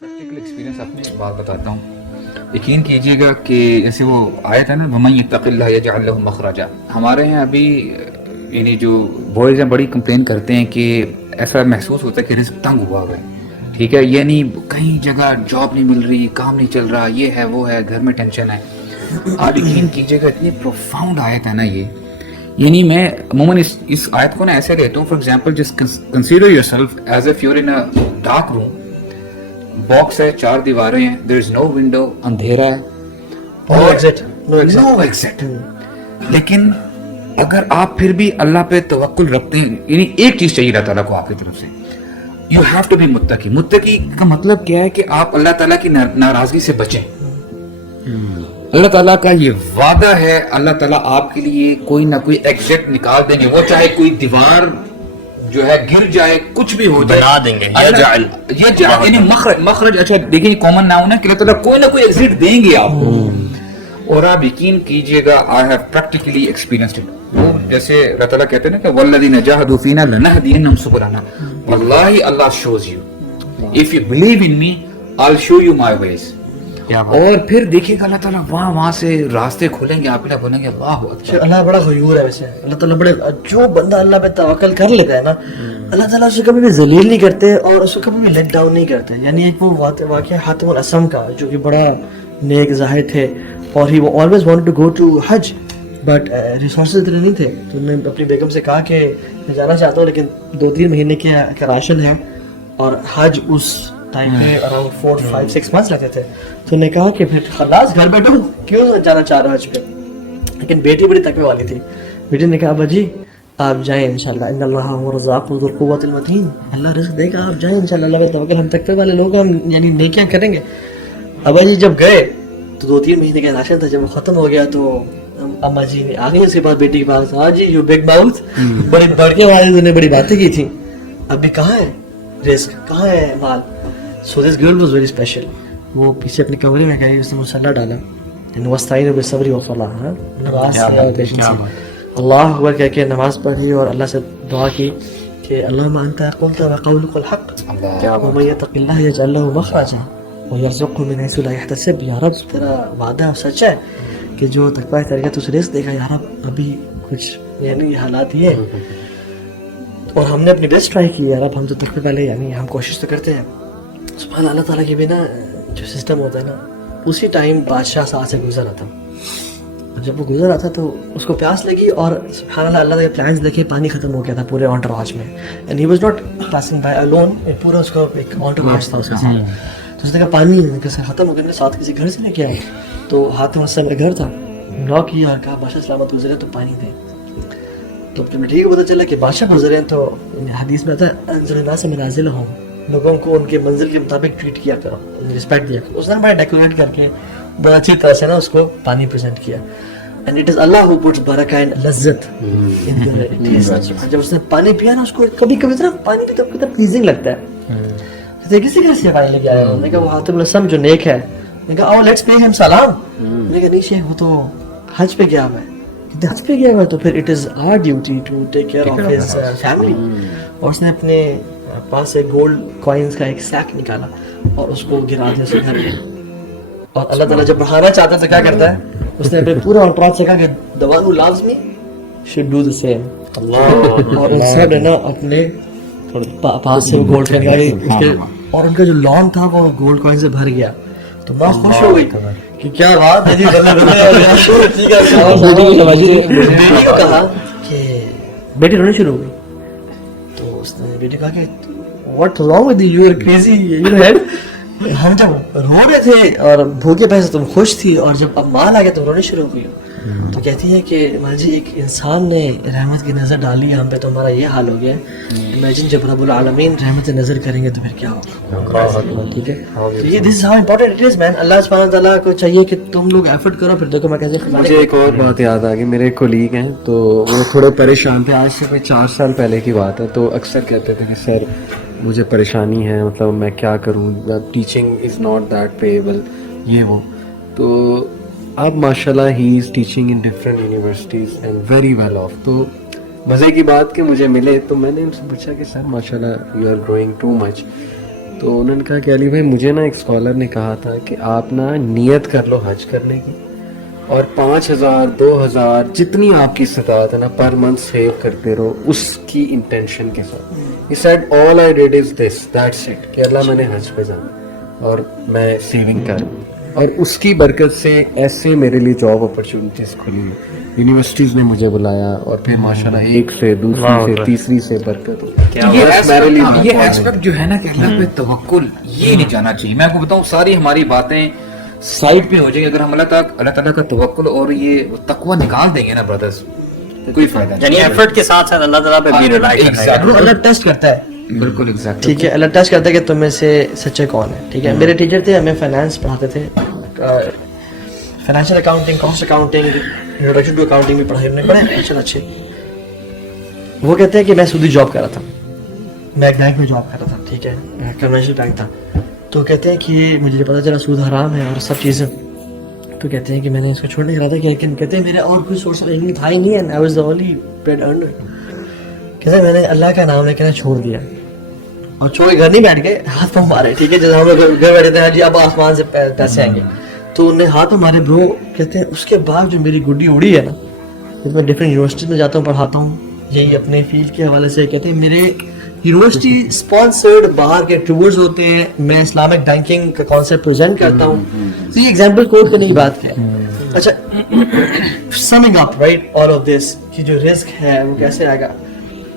Practical experience अपनी बात बताता हूँ। यकीन कीजिएगा कि जैसे वो आयत है ना, वमन यत्तक़िल्लाह यजअल लहू मखरजा। हमारे यहाँ अभी यानी जो बॉयज़ हैं बड़ी कंप्लेन करते हैं कि ऐसा महसूस होता है कि रिस्क तंग हुआ है, ठीक है, यानी कहीं जगह जॉब नहीं मिल रही, काम नहीं चल रहा, ये है वो है, घर में टेंशन है। आप यकीन कीजिएगा इतनी प्रोफाउंड आयत है ना ये, यानी मैं अमूमन इस आयत को ना ऐसे लेता हूँ, for example just consider yourself as if you're in a dark room, box है, 4 दीवारें हैं, देयर इज नो विंडो, अंधेरा है, नो एग्जिट। लेकिन अगर आप फिर भी अल्लाह पे तवक्कुल रखते हैं, यानी एक चीज चाहिए अल्लाह ताला को आपकी तरफ से, you have to be Muttaqi. Muttaqi का मतलब क्या है कि आप अल्लाह ताला की नाराजगी से बचें। अल्लाह ताला का ये वादा है, अल्लाह ताला आपके लिए कोई ना कोई एग्जिट निकाल देंगे, वो चाहे कोई दीवार जो है गिर जाए, कुछ भी हो जाए, बना देंगे। ये यानी मखरज। अच्छा देखिए, कॉमन नाउन है कि अल्लाह ताला कोई ना कोई एग्जिट देंगे आपको। और आप यकीन कीजिएगा, I have practically experienced it. वो जैसे अल्लाह ताला कहते हैं ना कि वल्लज़ीना जाहदू फीना लनहदियन्नहुम सुबुलना, वल्लाही Allah shows you, if you believe in me I will show you my ways. और फिर देखिएगा अल्लाह ताला वहां से रास्ते खोलेंगे, आप ना बोलेंगे वाह अच्छा। अल्लाह बड़ा गयूर है वैसे, अल्लाह ताला बड़े, जो बंदा अल्लाह पे तवक्कल कर लेता है ना, अल्लाह ताला उसे कभी भी जलील नहीं करते और उसे कभी भी लेट डाउन नहीं करते। यानी एक वो वाक़या हातिमुल असम का, जो कि बड़ा नेक ज़ाहिद थे और ही वो always wanted to go to Hajj, but resources इतने नहीं थे, तो उन्होंने अपनी बेगम से कहा कि मैं जाना चाहता हूँ लेकिन 2-3 महीने का राशन है, और हज उस टाइम पे अराउंड 4-5-6 मंथ्स लगते थे। तो उन्होंने कहा कि फिर खलास घर बैठो, क्यों जाना चाह रहा हज पे। लेकिन बेटी बड़ी तकवे वाली थी, बेटी ने कहा अब्बा जी आप जाएं इंशाल्लाह, इन्नल्लाह हुवा रज़्ज़ाक़ु ज़ुल क़ुव्वतिल मतीन, अल्लाह रिज़्क़ देगा, आप जाएं इंशाल्लाह, अल्लाह पे तवक्कल, हम तकवे वाले लोग, हम यानी नेकियां करेंगे। अब्बा जी जब गए तो 2-3 महीने का राशन था, जब वो खत्म हो गया तो अम्मा जी ने आ गई उसके बाद बेटी के पास, हाँ जी यू बिग माउथ, बड़ी बड़के वाले ने बड़ी बातें की थी, अभी कहाँ है रिस्क, कहाँ है माल। So this girl was very special. वो पीछे अपने कमरे में गई, उसने मुसल्ला डाला, वस्ताईनु बिस्सब्रि वस्सलाह, नमाज और पेशेंस से अल्लाह अकबर कह के नमाज पढ़ी और अल्लाह से दुआ की कि अल्लाहुम्मा अंता क़ुल्ता व क़ौलुकल हक़ व मन यत्तक़िल्लाह यजअल लहू मख़रजा व यरज़ुक़हु मिन हैसु ला यहतसिब। या रब तेरा वादा सच है कि जो तकवा है तेरे तुझे रिज़्क़ देगा। या रब अभी कुछ यानी हालात ये और हमने अपनी बेस्ट ट्राई की, यार अब हम तो तकवे वाले, यानी हम कोशिश तो करते हैं। सुभान अल्लाह ताला के बिना जो सिस्टम होता है ना, उसी टाइम बादशाह साथ से गुजर रहा था, और जब वो गुजर रहा था तो उसको प्यास लगी और सुभान अल्लाह, अल्लाह के प्लान्स देखे पानी खत्म हो गया था पूरे एंटरवाज में, and he was not passing by alone, पूरा उसका एक एंटरवाज था उसके साथ। तो उसने कहा पानी कैसे खत्म हो गया, साथ किसी घर से लेके आए, तो हाथ में उससे मेरा घर था, नॉक किया और कहा बादशाह सलामत गुजरे तो पानी दे। तो जब ठीक पता चला कि बादशाह गुजरे हैं, तो हदीस में आता है अंज़लना से मनाजिल हो, लोगों को उनके मंजिल के मुताबिक ट्रीट किया करो, रिस्पेक्ट दिया करो। उसने बड़ा डेकोरेट करके बड़ा अच्छी तरह से ना उसको पानी प्रेजेंट किया, and it is Allah who puts बरका एंड लज्जत इन द टेस्ट। जब उसने पानी पिया ना, उसको कभी कभी ना पानी भी तो कितना प्लीजिंग लगता है। तो किसी कैसे पानी लेके आया, उन्होंने कहा वो हातिमुल असम जो नेक है, मैंने कहा आओ लेट्स पे हिम सलाम। मैंने कहा नहीं शेख वो तो हज पे गया हुआ है, हज पे गया हुआ है तो फिर it is our duty to take care of his family. और उसने अपने पास से गोल्ड कॉइन्स का एक सैक निकाला और उसको गिरा दिया उसके घर में। और अल्लाह ताला जब बढ़ाना चाहता है तो क्या करता है, उसने अपने पूरा एंटरप्राइज से कहा कि the one who loves me should do the same. और उन सब ने ना अपने पास से गोल्ड कॉइन निकाली, और उनका जो लॉन था वो गोल्ड कॉइन से भर गया। तो माँ खुश हो गई कि क्या बात है जी, बेटी को कहा कि बेटी रोनी शुरू हो गई। तो उसने बेटी कहा कि what wrong with you, are crazy, you head. हम जब रो रहे थे और भूखे पैसे तुम खुश थी, और जब अब माल आ गया तुम रोनी शुरू हो गई। तो कहती है कि माँ जी एक इंसान ने रहमत की नज़र डाली हम पे तो हमारा ये हाल हो गया। इमेजिन जब रब्बुल आलमीन रहमत नज़र करेंगे तो फिर क्या होगा। ठीक है, तो ये this is how important it is man. Allah सुब्हानहू व तआला को चाहिए कि तुम लोग एफर्ट करो। फिर देखो मैं कैसे, मुझे एक और बात याद आ गई, मेरे कोलीग हैं तो वो थोड़े परेशान थे, आज से कोई 4 साल पहले की बात है। तो अक्सर कहते थे कि सर मुझे परेशानी है, मतलब मैं क्या करूँ, teaching is not that payable, ये वो। तो अब माशाल्लाह he is teaching in different universities and very well of. तो मज़े की बात कि मुझे मिले, तो मैंने उनसे पूछा कि सर माशाल्लाह you are growing too much, تو انہوں نے کہا کہ علی بھائی مجھے نا ایک اسکالر نے کہا تھا کہ آپ نا نیت کر لو حج کرنے کی اور 5,000 2,000 جتنی آپ کی استطاعت ہے نا پر منتھ سیو کرتے رہو اس کی انٹینشن کے ساتھ. He said all I did is this, that's it, کہ اللہ میں نے حج پہ جانا اور میں سیونگ کروں. اور اس کی برکت سے ایسے میرے لیے جاب اپرچونیٹیز کھلی, یونیورسٹیز نے مجھے بلایا اور پھر ماشاءاللہ ایک سے دوسری سے تیسری سے برکت ہوئی. یہ ایسپیکٹ جو ہے نا کہ اللہ پہ توکل, یہ نہیں جانا چاہیے. میں آپ کو بتاؤں ساری ہماری باتیں سائڈ پہ ہو جائیں اگر ہم اللہ تعالیٰ کا توکل اور یہ تقوی نکال دیں گے نا برادرز, کوئی فائدہ نہیں. یعنی ایفرٹ کے ساتھ ساتھ اللہ تعالیٰ پہ بھی ریلائی کرنا ہے. وہ اللہ ٹیسٹ کرتا ہے. بالکل ایگزیکٹ. ٹھیک ہے, اللہ ٹیسٹ کرتا ہے کہ تم میں سے سچے کون ہیں. ٹھیک ہے, میرے ٹیچر تھے, ہمیں فائنانس پڑھاتے تھے, financial accounting, cost accounting, introduction to accounting بھی پڑھائی, انہوں نے پڑھے اچھے. وہ کہتے ہیں کہ میں سودی جاب کر رہا تھا, میں ایک بینک میں جاب کر رہا تھا. ٹھیک ہے, کمرشل بینک تھا. تو کہتے ہیں کہ مجھے پتا چلا سود حرام ہے اور سب چیزیں. تو کہتے ہیں کہ میں نے اس کو چھوڑنے چلا تھا, لیکن کہتے ہیں میرے اور کوئی سورس آف انکم تھا ہی نہیں, and I was the only bread earner. کہتے ہیں میں نے اللہ کا نام لے کے چھوڑ دیا اور چھوڑ کے گھر نہیں بیٹھ گئے, ہاتھ پاؤں مارے. ٹھیک ہے, جیسے ہم لوگ گھر بیٹھے تھے جی اب آسمان سے پیسے آئیں گے, تو انہیں ہاتھ مارے برو. کہتے ہیں اس کے بعد جو میری گڈی اڑی ہے نا, میں ڈفرینٹ یونیورسٹی میں جاتا ہوں, پڑھاتا ہوں, یہی اپنے فیلڈ کے حوالے سے. کہتے ہیں میرے یونیورسٹی اسپانسرڈ باہر کے ٹورز ہوتے ہیں, میں اسلامک بینکنگ کا کانسیپٹ پریزنٹ کرتا ہوں. تو یہ ایگزامپل کوٹ کرنے کی بات ہے. اچھا, سمنگ up right all of this کہ جو رزق ہے وہ کیسے آئے گا.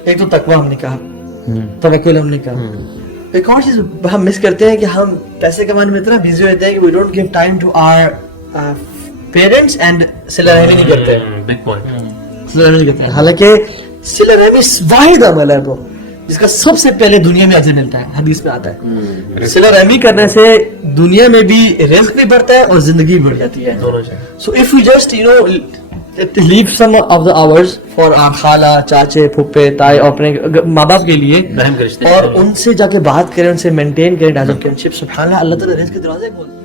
ایک تو تقویٰ ہم نے کہا, توکل ہم نے کہا. ایک اور چیز ہم مس کرتے ہیں کہ ہم پیسے کمانے میں اتنا بزی ہوتے ہیں کہ we don't give time to our parents and صلہ رحمی نہیں کرتے. Big point. صلہ رحمی نہیں کرتے, حالانکہ صلہ رحمی واحد عمل ہے وہ جس کا سب سے پہلے دنیا میں اجر ملتا ہے. حدیث میں آتا ہے صلہ رحمی کرنے سے دنیا میں بھی رزق بھی بڑھتا ہے اور زندگی بھی بڑھ جاتی ہے دونوں جگہ. So if you just leave some of the hours for our خالہ, چاچے, پھپھے, تائی, اور اپنے ماں باپ کے لیے, اور ان سے جا کے بات کریں, ان سے مینٹین کریں ٹائز آف فرینڈشپ. سبحان اللہ, اللہ تعالیٰ رزق کے دروازے کھولتے ہیں.